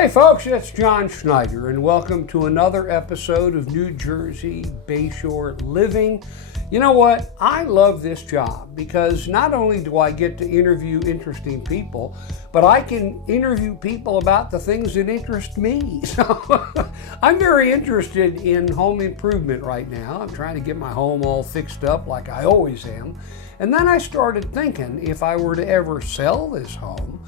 Hey folks, it's John Schneider and welcome to another episode of New Jersey Bayshore Living. You know what? I love this job because not only do I get to interview interesting people, but I can interview people about the things that interest me. So I'm very interested in home improvement right now. I'm trying to get my home all fixed up like I always am. And then I started thinking, if I were to ever sell this home,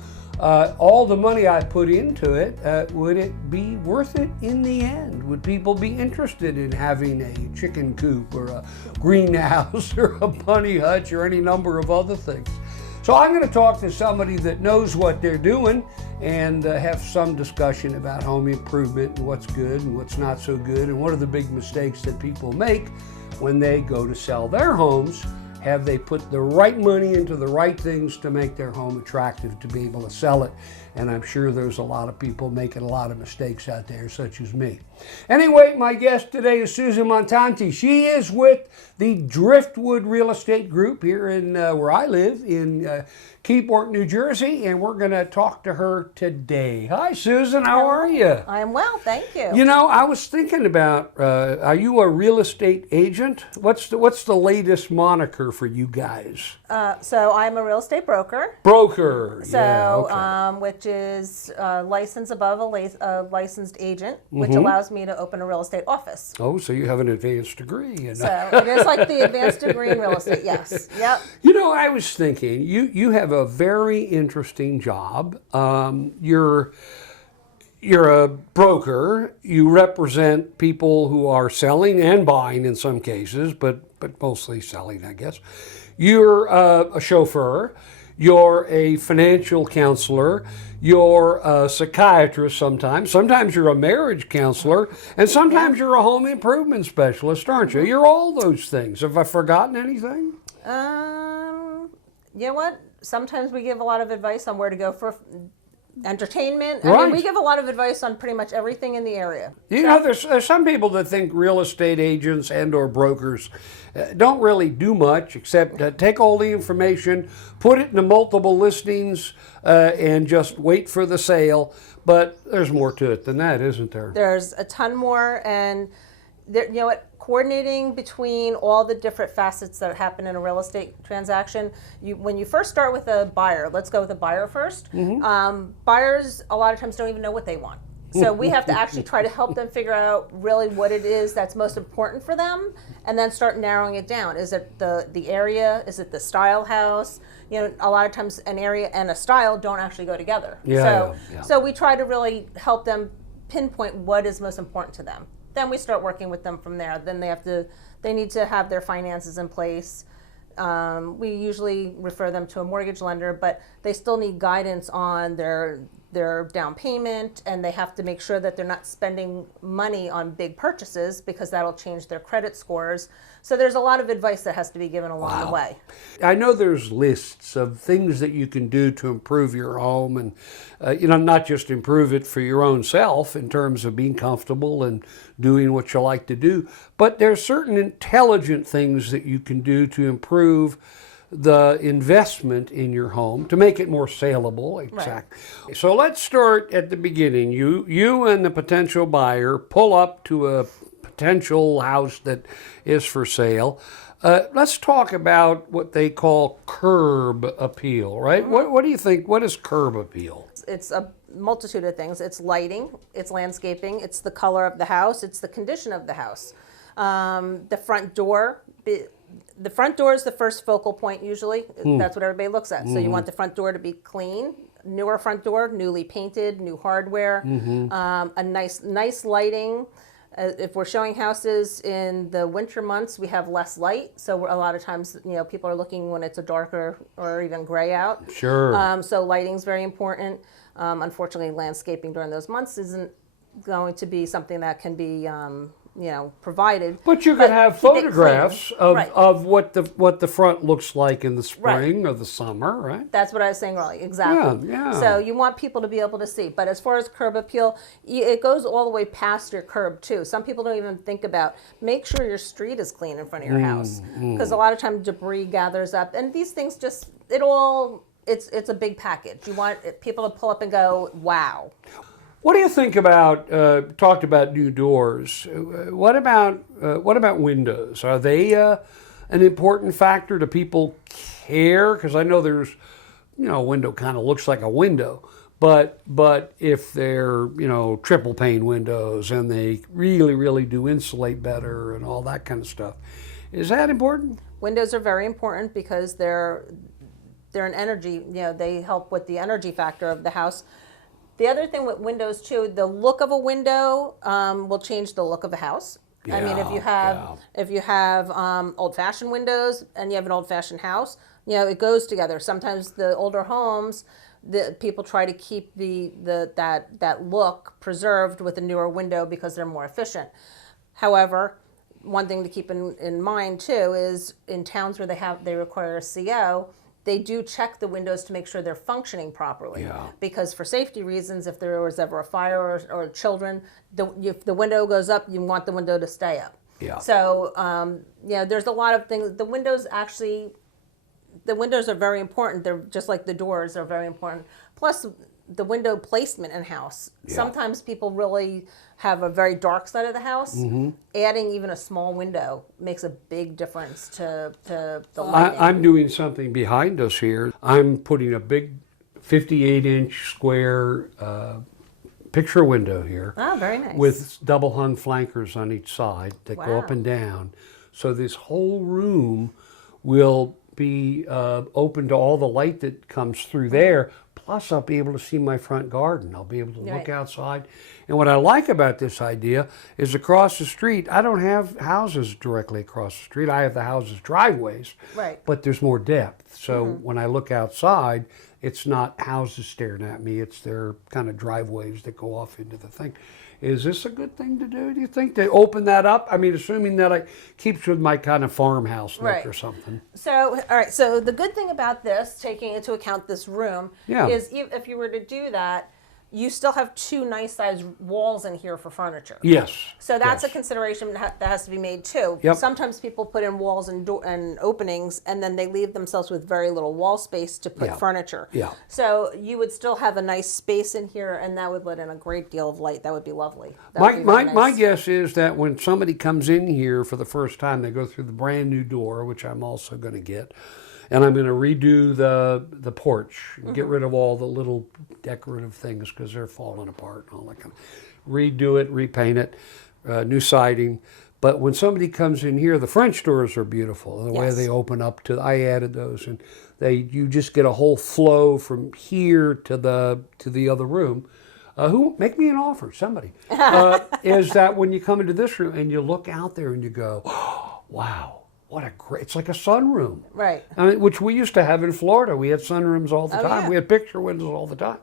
all the money I put into it, would it be worth it in the end? Would people be interested in having a chicken coop or a greenhouse or a bunny hutch or any number of other things? So I'm going to talk to somebody that knows what they're doing and have some discussion about home improvement and what's good and what's not so good and what are the big mistakes that people make when they go to sell their homes. Have they put the right money into the right things to make their home attractive to be able to sell it? And I'm sure there's a lot of people making a lot of mistakes out there, such as me. Anyway, my guest today is Susan Montanti. She is with the Driftwood Real Estate Group here in where I live in Keyport, New Jersey, and we're going to talk to her today. Hi, Susan. How are you? I'm well, thank you. You know, I was thinking about, are you a real estate agent? What's the latest moniker for you guys? So I'm a real estate broker. Broker. So, yeah, okay. Which is licensed above a licensed agent, which allows me to open a real estate office. Oh, so you have an advanced degree. You know? So it is like the advanced degree in real estate. Yes. Yep. You know, I was thinking, you have a very interesting job. You're a broker. You represent people who are selling and buying in some cases, but mostly selling, I guess. You're a chauffeur. You're a financial counselor. You're a psychiatrist sometimes. Sometimes you're a marriage counselor. And sometimes you're a home improvement specialist, aren't you? You're all those things. Have I forgotten anything? You know what? Sometimes we give a lot of advice on where to go for entertainment. Right. I mean, we give a lot of advice on pretty much everything in the area. You know, there's some people that think real estate agents and or brokers don't really do much except take all the information, put it into multiple listings, and just wait for the sale. But there's more to it than that, isn't there? There's a ton more, and you know what? Coordinating between all the different facets that happen in a real estate transaction. When you first start with a buyer, let's go with a buyer first. Buyers a lot of times don't even know what they want. So we have to actually try to help them figure out really what it is that's most important for them, and then start narrowing it down. Is it the area? Is it the style house? You know, a lot of times an area and a style don't actually go together. So we try to really help them pinpoint what is most important to them. Then we start working with them from there. Then they need to have their finances in place. We usually refer them to a mortgage lender, but they still need guidance on their down payment, and they have to make sure that they're not spending money on big purchases because that'll change their credit scores. So there's a lot of advice that has to be given along the way. I know there's lists of things that you can do to improve your home and, you know, not just improve it for your own self in terms of being comfortable and doing what you like to do, but there's certain intelligent things that you can do to improve the investment in your home to make it more saleable. Exactly. Right. So let's start at the beginning. You and the potential buyer pull up to a potential house that is for sale. Let's talk about what they call curb appeal, right? What do you think? What is curb appeal? It's a multitude of things. It's lighting, it's landscaping, it's the color of the house, it's the condition of the house. The front door. The front door is the first focal point usually. That's what everybody looks at. So you want the front door to be clean, newer front door, newly painted, new hardware, a nice lighting. If we're showing houses in the winter months, we have less light. So a lot of times, you know, people are looking when it's a darker or even gray out. Sure. So lighting's very important. Unfortunately, landscaping during those months isn't going to be something that can be provided. But you can have photographs of what the front looks like in the spring or the summer, right? That's what I was saying earlier, exactly. Yeah. So you want people to be able to see. But as far as curb appeal, it goes all the way past your curb too. Some people don't even think about, make sure your street is clean in front of your house. Because a lot of times debris gathers up. And these things it's a big package. You want people to pull up and go, wow. What do you think about, talked about new doors, what about windows? Are they an important factor? Do people care? Because I know there's, a window kind of looks like a window, but if they're, triple pane windows and they really, really do insulate better and all that kind of stuff, is that important? Windows are very important because they're an energy, they help with the energy factor of the house. The other thing with windows too, the look of a window will change the look of the house. I mean, if you have old-fashioned windows and you have an old-fashioned house, it goes together. Sometimes the older homes, the people try to keep that look preserved with a newer window because they're more efficient. However, one thing to keep in mind too is in towns where they require a CO, they do check the windows to make sure they're functioning properly. Yeah. Because for safety reasons, if there was ever a fire or children, if the window goes up, you want the window to stay up. Yeah. So, there's a lot of things. The windows are very important. They're just like the doors are very important. Plus, the window placement in house. Yeah. Sometimes people really have a very dark side of the house. Mm-hmm. Adding even a small window makes a big difference to the lighting. I'm doing something behind us here. I'm putting a big 58-inch square picture window here. Oh, very nice. With double hung flankers on each side that go up and down. So this whole room will be open to all the light that comes through there. Plus, I'll be able to see my front garden. I'll be able to look outside. And what I like about this idea is across the street, I don't have houses directly across the street. I have the houses' driveways, but there's more depth. So when I look outside, it's not houses staring at me. It's their kind of driveways that go off into the thing. Is this a good thing to do you think, to open that up? I mean, assuming that it keeps with my kind of farmhouse look or something. So, all right. So the good thing about this, taking into account this room, is if you were to do that, you still have two nice sized walls in here for furniture. Yes. So that's a consideration that has to be made too. Yep. Sometimes people put in walls and openings, and then they leave themselves with very little wall space to put furniture. Yeah. So you would still have a nice space in here, and that would let in a great deal of light. That would be lovely. My guess is that when somebody comes in here for the first time, they go through the brand new door, which I'm also going to get. And I'm going to redo the porch, get rid of all the little decorative things because they're falling apart and all that kind of. Redo it, repaint it, new siding. But when somebody comes in here, the French doors are beautiful. The way they open up I added those, and you just get a whole flow from here to the other room. Make me an offer, somebody. Is that when you come into this room and you look out there and you go, oh, wow. It's like a sunroom. Right. I mean, which we used to have in Florida. We had sunrooms all the time. Yeah. We had picture windows all the time.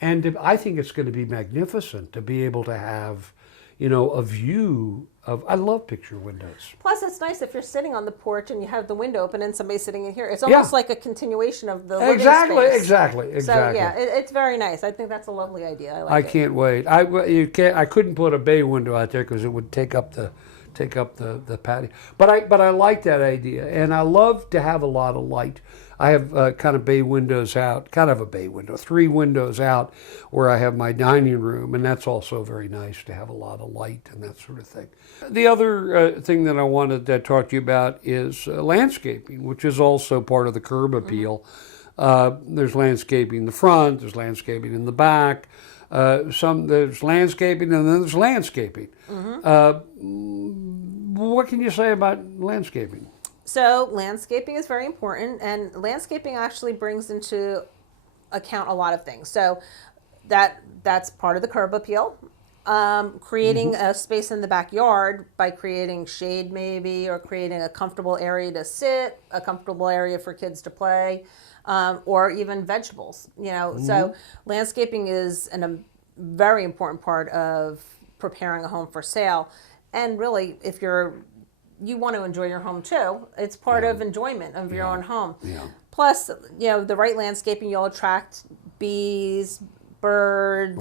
And I think it's going to be magnificent to be able to have, a view of, I love picture windows. Plus, it's nice if you're sitting on the porch and you have the window open and somebody's sitting in here. It's almost like a continuation of the living space. Exactly. So, yeah, it's very nice. I think that's a lovely idea. I like it. I can't wait. I couldn't put a bay window out there because it would take up the patio. But I like that idea, and I love to have a lot of light. I have kind of bay windows out, kind of a bay window, 3 windows out where I have my dining room, and that's also very nice to have a lot of light and that sort of thing. The other thing that I wanted to talk to you about is landscaping, which is also part of the curb appeal. There's landscaping in the front, there's landscaping in the back. There's landscaping, and then there's landscaping. What can you say about landscaping? So landscaping is very important, and landscaping actually brings into account a lot of things. So that's part of the curb appeal. Creating a space in the backyard by creating shade maybe, or creating a comfortable area to sit, a comfortable area for kids to play. Or even vegetables, So landscaping is a very important part of preparing a home for sale. And really, if you want to enjoy your home too, it's part of enjoyment of your own home. Yeah. Plus, the right landscaping, you'll attract bees, birds,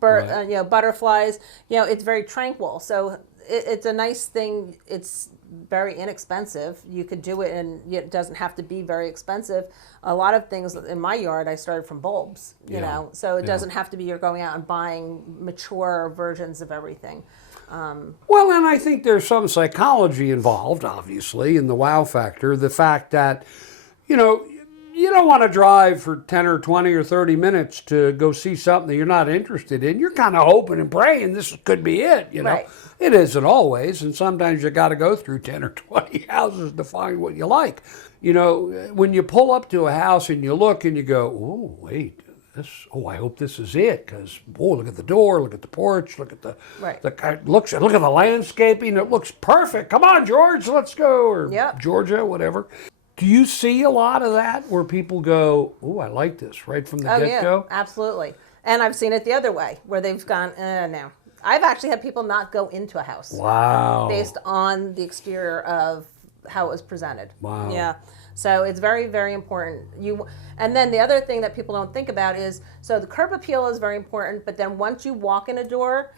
butterflies. It's very tranquil. So it's a nice thing. It's very inexpensive. You could do it, and it doesn't have to be very expensive. A lot of things in my yard, I started from bulbs, you know, so it doesn't have to be you're going out and buying mature versions of everything. Well, and I think there's some psychology involved, obviously, in the wow factor. The fact that, you know, you don't want to drive for 10 or 20 or 30 minutes to go see something that you're not interested in. You're kind of hoping and praying this could be it, you know. Right. It isn't always, and sometimes you got to go through 10 or 20 houses to find what you like. You know, when you pull up to a house and you look and you go, oh, wait, I hope this is it, because, boy, look at the door, look at the porch, look at the look at the landscaping, it looks perfect. Come on, George, let's go, or Georgia, whatever. Do you see a lot of that where people go, oh, I like this, right from the get-go? Yeah, absolutely. And I've seen it the other way, where they've gone, no. I've actually had people not go into a house. Wow. Based on the exterior of how it was presented. Wow. Yeah. So it's very, very important. And then the other thing that people don't think about is, so the curb appeal is very important, but then once you walk in a door,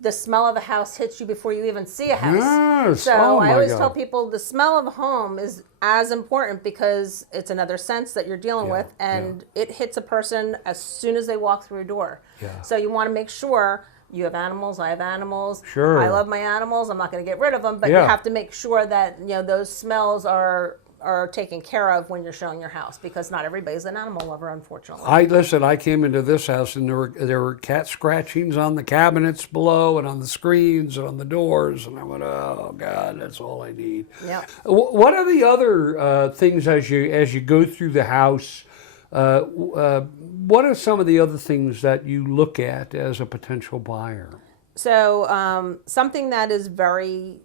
the smell of a house hits you before you even see a house. Yes. So I always tell people the smell of a home is as important, because it's another sense that you're dealing with, and it hits a person as soon as they walk through a door. Yeah. So you want to make sure you have animals, I have animals. Sure. I love my animals. I'm not going to get rid of them, but you have to make sure that, you know, those smells are taken care of when you're showing your house, because not everybody's an animal lover, unfortunately. I came into this house and there were cat scratchings on the cabinets below and on the screens and on the doors, and I went, oh God, that's all I need. Yeah. What are the other things as you go through the house? What are some of the other things that you look at as a potential buyer? So something that is very,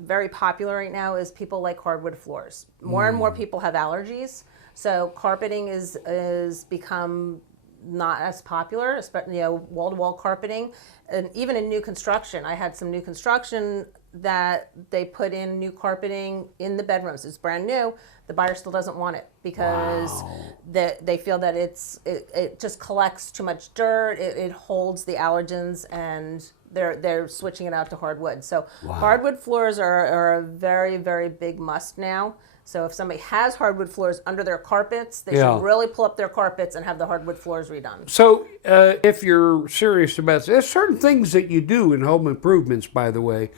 very popular right now is people like hardwood floors. More and more people have allergies, so carpeting is become not as popular, especially, you know, wall-to-wall carpeting. And even in new construction, I had some new construction that they put in new carpeting in the bedrooms. It's brand new. The buyer still doesn't want it because they feel that it just collects too much dirt. It holds the allergens, and they're switching it out to hardwood. So hardwood floors are a very, very big must now. So if somebody has hardwood floors under their carpets, they should really pull up their carpets and have the hardwood floors redone. So if you're serious about this, there's certain things that you do in home improvements, by the way,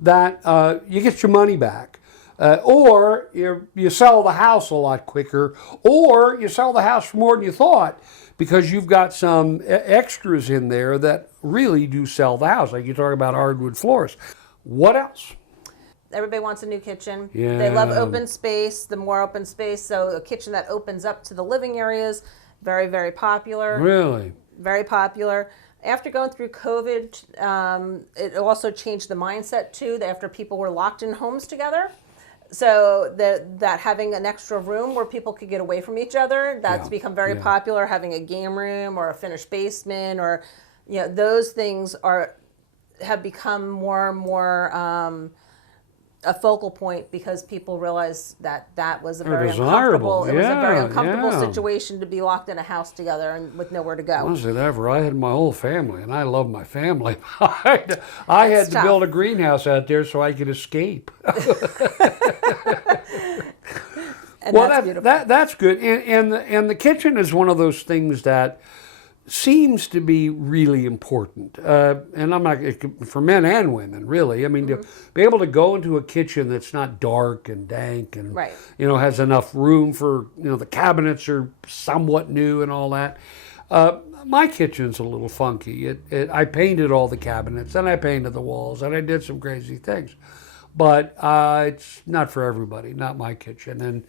that you get your money back. Or you sell the house a lot quicker, or you sell the house for more than you thought, because you've got some extras in there that really do sell the house, like you talk about hardwood floors. What else? Everybody wants a new kitchen. Yeah. They love open space, the more open space. So a kitchen that opens up to the living areas, very, very popular. Really? Very popular. After going through COVID, it also changed the mindset too, that after people were locked in homes together. So that having an extra room where people could get away from each other, that's become very popular. Having a game room or a finished basement, or, you know, those things have become more and more a focal point, because people realize that was a very uncomfortable, it was a very uncomfortable situation to be locked in a house together and with nowhere to go. Honestly, I had my whole family, and I love my family. I had to build a greenhouse out there so I could escape. Well, that's good. And the kitchen is one of those things that seems to be really important. And I'm not, for men and women, really. I mean, to be able to go into a kitchen that's not dark and dank and, you know, has enough room for, you know, the cabinets are somewhat new and all that. My kitchen's a little funky. I painted all the cabinets, and I painted the walls, and I did some crazy things. But it's not for everybody, not my kitchen. And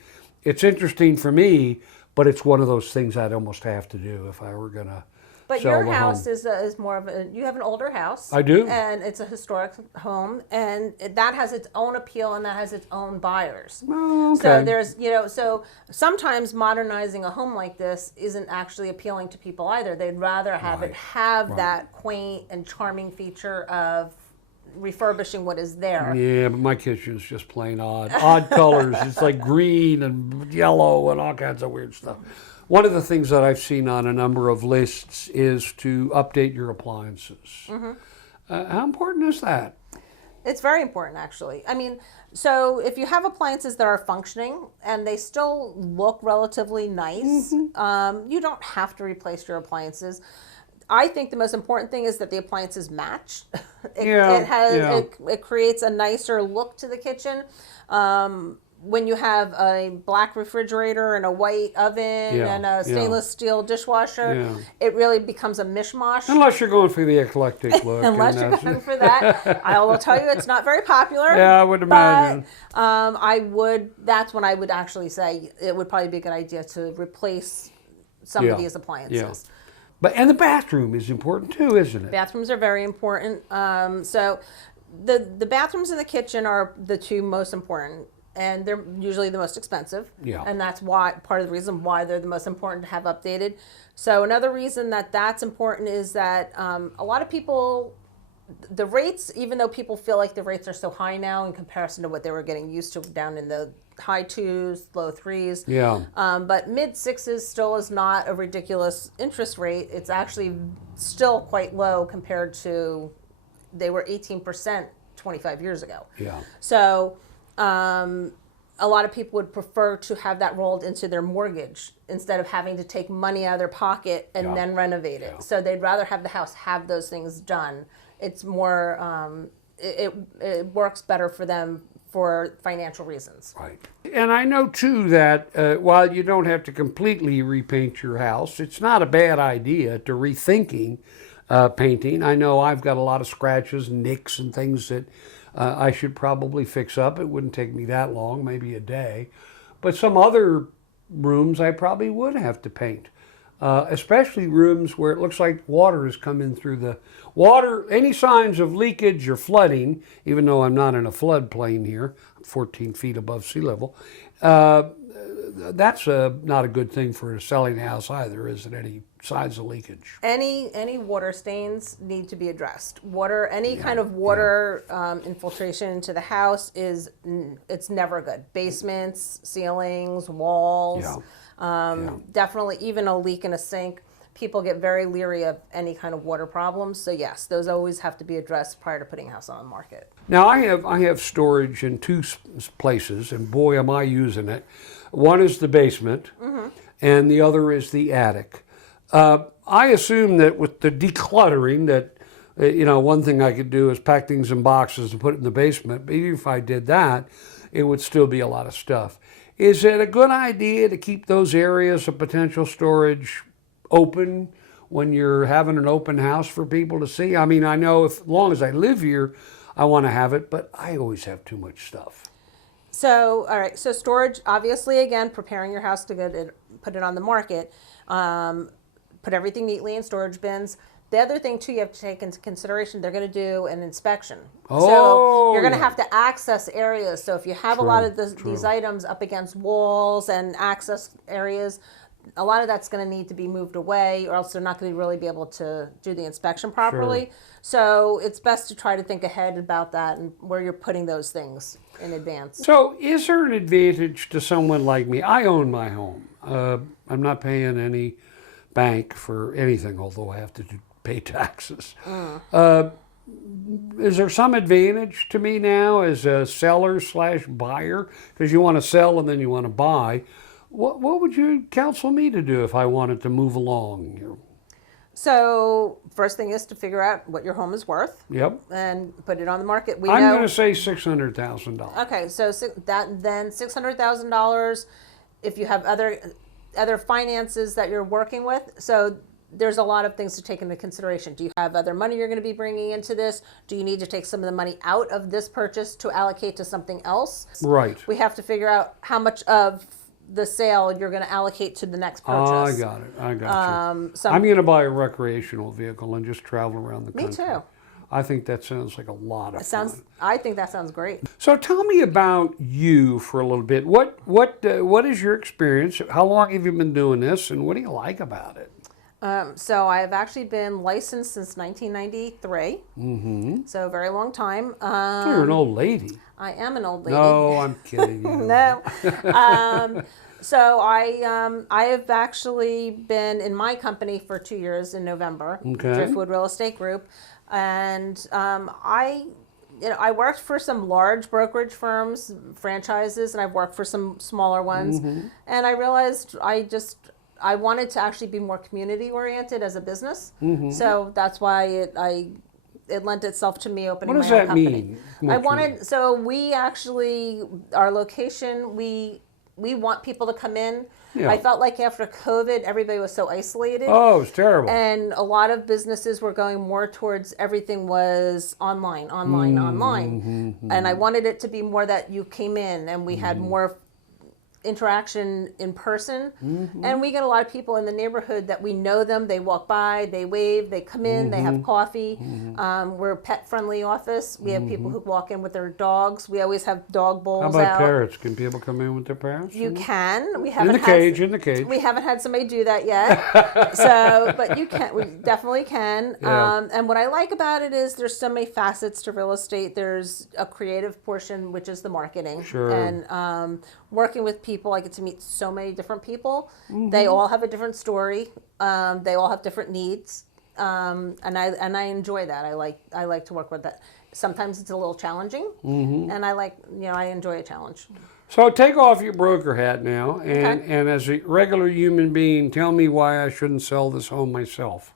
it's interesting for me, but it's one of those things I'd almost have to do if I were going to But your house is more of you have an older house. I do. And it's a historic home, and that has its own appeal, and that has its own buyers. Oh, okay. So there's, you know, so sometimes modernizing a home like this isn't actually appealing to people either. They'd rather have it have that quaint and charming feature of refurbishing what is there. Yeah, but my kitchen's just plain odd colors. It's like green and yellow and all kinds of weird stuff. One of the things that I've seen on a number of lists is to update your appliances. How important is that? It's very important, actually. I mean, so if you have appliances that are functioning and they still look relatively nice, you don't have to replace your appliances. I think the most important thing is that the appliances match. It creates a nicer look to the kitchen. When you have a black refrigerator and a white oven and a stainless steel dishwasher, it really becomes a mishmash. Unless you're going for the eclectic look. Unless you're going for that. I will tell you it's not very popular. Yeah, I would imagine. That's when I would actually say it would probably be a good idea to replace some of these appliances. And the bathroom is important too, isn't it? Bathrooms are very important. So the bathrooms in the kitchen are the two most important. And they're usually the most expensive. Yeah. And that's why part of the reason why they're the most important to have updated. So another reason that that's important is that a lot of people, the rates, even though people feel like the rates are so high now in comparison to what they were getting used to down in the high 2s, low 3s. Yeah. But mid 6s still is not a ridiculous interest rate. It's actually still quite low compared to, they were 18% 25 years ago. Yeah. So a lot of people would prefer to have that rolled into their mortgage instead of having to take money out of their pocket and then renovate it. So they'd rather have the house have those things done. It's more, it works better for them for financial reasons. Right. And I know too that while you don't have to completely repaint your house, it's not a bad idea to rethinking painting. I know I've got a lot of scratches, nicks, and things that I should probably fix up. It wouldn't take me that long, maybe a day. But some other rooms I probably would have to paint, especially rooms where it looks like water is coming through the water. Any signs of leakage or flooding, even though I'm not in a floodplain here, I'm 14 feet above sea level, that's not a good thing for selling a house either, is it? Any signs of leakage? Any water stains need to be addressed. Any kind of water infiltration into the house it's never good. Basements, ceilings, walls, definitely even a leak in a sink. People get very leery of any kind of water problems. So yes, those always have to be addressed prior to putting a house on the market. Now I have storage in two places, and boy am I using it. One is the basement, and the other is the attic. I assume that with the decluttering that, one thing I could do is pack things in boxes and put it in the basement. But even if I did that, it would still be a lot of stuff. Is it a good idea to keep those areas of potential storage open when you're having an open house for people to see? I mean, I know as long as I live here, I want to have it, but I always have too much stuff. So, all right. So storage, obviously, again, preparing your house to put it on the market. Put everything neatly in storage bins. The other thing, too, you have to take into consideration, they're going to do an inspection. So you're going to have to access areas. So if you have a lot of these items up against walls and access areas, a lot of that's going to need to be moved away, or else they're not going to really be able to do the inspection properly. So it's best to try to think ahead about that and where you're putting those things in advance. So is there an advantage to someone like me? I own my home. I'm not paying any bank for anything, although I have to pay taxes. Is there some advantage to me now as a seller / buyer? Because you want to sell and then you want to buy. What would you counsel me to do if I wanted to move along here? So first thing is to figure out what your home is worth. Yep. And put it on the market. I'm going to say $600,000. Okay, so then $600,000 if you have other finances that you're working with. So there's a lot of things to take into consideration. Do you have other money you're going to be bringing into this? Do you need to take some of the money out of this purchase to allocate to something else? Right. We have to figure out how much of the sale you're going to allocate to the next purchase. I got it. I'm going to buy a recreational vehicle and just travel around the country. Me too. I think that sounds like a lot of fun. I think that sounds great. So tell me about you for a little bit. What is your experience? How long have you been doing this, and what do you like about it? So I've actually been licensed since 1993. So a very long time. You're an old lady. I am an old lady. No, I'm kidding you. No. So I have actually been in my company for 2 years in November, Okay. Driftwood Real Estate Group, and I worked for some large brokerage firms, franchises, and I've worked for some smaller ones. And I realized I wanted to actually be more community oriented as a business. So that's why it lent itself to me opening my own company. What does that mean? So we actually, our location, we want people to come in. Yeah. I felt like after COVID, everybody was so isolated. Oh, it was terrible. And a lot of businesses were going more towards everything was online. And I wanted it to be more that you came in and we had more interaction in person. And we get a lot of people in the neighborhood that we know them. They walk by, they wave, they come in, they have coffee. We're a pet friendly office. We have people who walk in with their dogs. We always have dog bowls out. How about parrots? Can people come in with their parrots? You can. We haven't in the cage. We haven't had somebody do that yet. But you can. We definitely can. Yeah. And what I like about it is there's so many facets to real estate. There's a creative portion, which is the marketing. Sure. And working with people, I get to meet so many different people. They all have a different story. They all have different needs. And I enjoy that. I like to work with that. Sometimes it's a little challenging, and I enjoy a challenge. So take off your broker hat now, and as a regular human being, tell me why I shouldn't sell this home myself.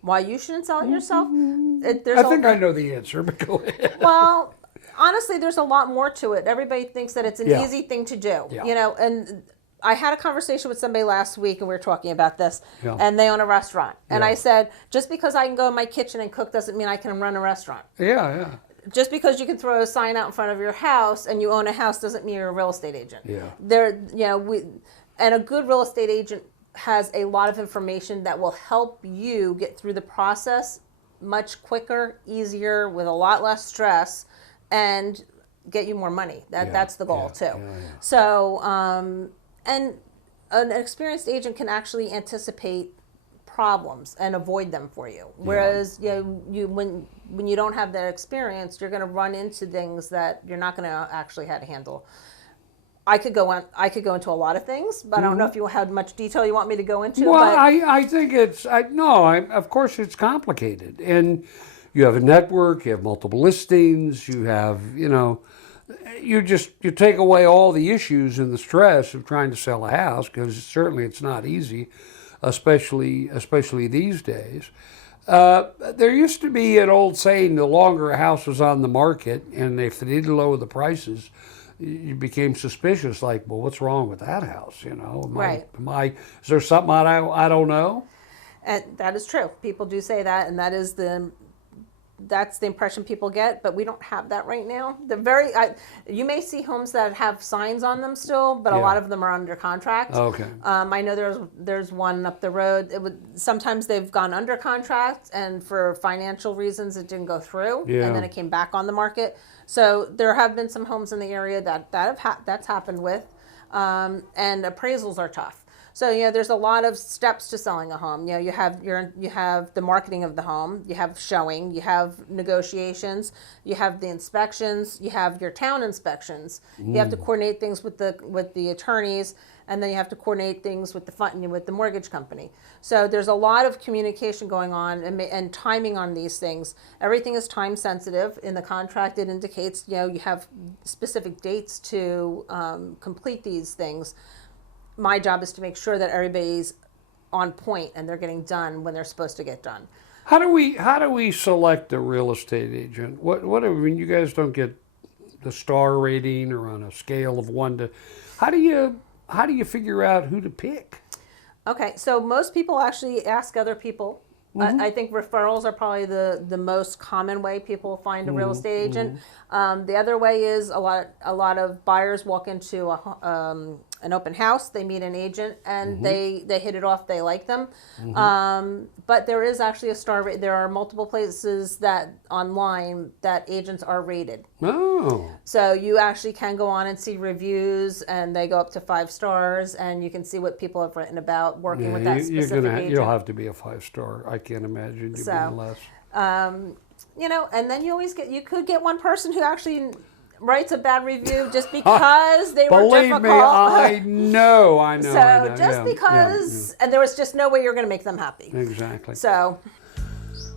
Why you shouldn't sell it yourself? I think I know the answer, but go ahead. Well, honestly, there's a lot more to it. Everybody thinks that it's an easy thing to do, and I had a conversation with somebody last week and we were talking about this, and they own a restaurant. And I said, just because I can go in my kitchen and cook doesn't mean I can run a restaurant. Yeah. Just because you can throw a sign out in front of your house and you own a house doesn't mean you're a real estate agent. And a good real estate agent has a lot of information that will help you get through the process much quicker, easier, with a lot less stress, and get you more money. That's the goal too. So, and an experienced agent can actually anticipate problems and avoid them for you. Whereas when you don't have that experience, you're going to run into things that you're not going to actually have to handle. I could go into a lot of things, but I don't know if you had much detail you want me to go into. Well, I think of course it's complicated, and you have a network, you have multiple listings, you have, you take away all the issues and the stress of trying to sell a house, because certainly it's not easy, especially these days. There used to be an old saying: the longer a house was on the market, and if they didn't lower the prices, you became suspicious. Like, well, what's wrong with that house? Right? Is there something I don't know? And that is true. People do say that, and that's the impression people get, but we don't have that right now. You may see homes that have signs on them still, but a lot of them are under contract. Okay. I know there's one up the road. Sometimes they've gone under contract, and for financial reasons it didn't go through, and then it came back on the market. So there have been some homes in the area that's happened with, and appraisals are tough. So there's a lot of steps to selling a home. You have the marketing of the home, you have showing, you have negotiations, you have the inspections, you have your town inspections. You have to coordinate things with the attorneys, and then you have to coordinate things with the mortgage company. So there's a lot of communication going on and timing on these things. Everything is time sensitive. In the contract, it indicates you have specific dates to complete these things. My job is to make sure that everybody's on point and they're getting done when they're supposed to get done. How do we select a real estate agent? When you guys don't get the star rating or on a scale of 1 to, how do you figure out who to pick? Okay, so most people actually ask other people. I think referrals are probably the most common way people find a real estate agent. The other way is a lot of buyers walk into an open house, they meet an agent, and they hit it off, they like them. But there is actually a star rate. There are multiple places that online that agents are rated. Oh. So you actually can go on and see reviews, and they go up to 5 stars, and you can see what people have written about working with that specific agent. You'll have to be a 5-star. I can't imagine you being less. And then you could get one person who actually writes a bad review just because they were difficult. Believe me, I know. So because, and there was just no way you're going to make them happy. Exactly. So.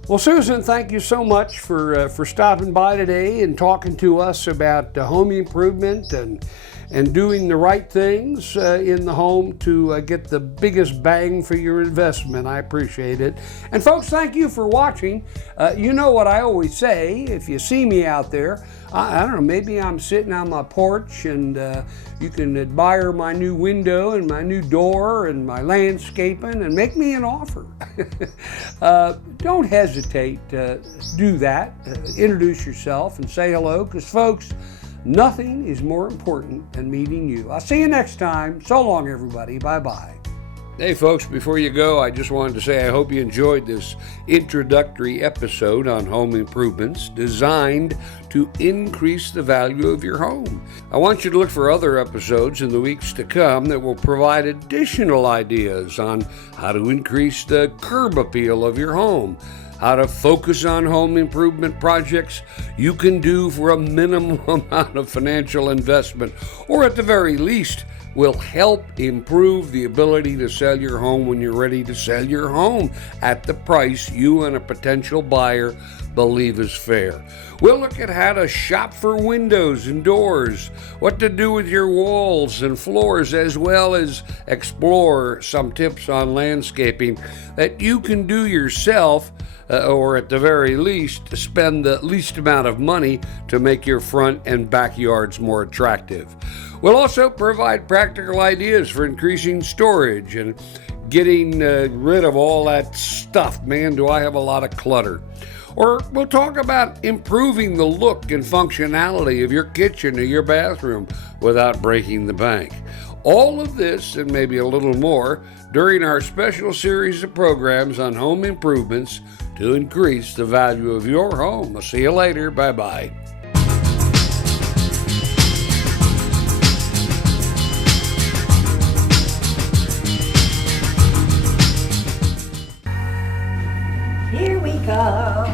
Well, Susan, thank you so much for stopping by today and talking to us about home improvement and doing the right things in the home to get the biggest bang for your investment. I appreciate it. And folks, thank you for watching. You know what I always say, if you see me out there, I don't know, maybe I'm sitting on my porch and you can admire my new window and my new door and my landscaping and make me an offer. Don't hesitate to do that. Introduce yourself and say hello, because folks, nothing is more important than meeting you. I'll see you next time. So long, everybody. Bye-bye. Hey, folks, before you go, I just wanted to say I hope you enjoyed this introductory episode on home improvements designed to increase the value of your home. I want you to look for other episodes in the weeks to come that will provide additional ideas on how to increase the curb appeal of your home, how to focus on home improvement projects you can do for a minimum amount of financial investment, or at the very least, will help improve the ability to sell your home when you're ready to sell your home at the price you and a potential buyer believe is fair. We'll look at how to shop for windows and doors, what to do with your walls and floors, as well as explore some tips on landscaping that you can do yourself, or at the very least, spend the least amount of money to make your front and backyards more attractive. We'll also provide practical ideas for increasing storage and getting rid of all that stuff. Man, do I have a lot of clutter. Or we'll talk about improving the look and functionality of your kitchen or your bathroom without breaking the bank. All of this and maybe a little more during our special series of programs on home improvements to increase the value of your home. I'll see you later. Bye-bye. Here we go.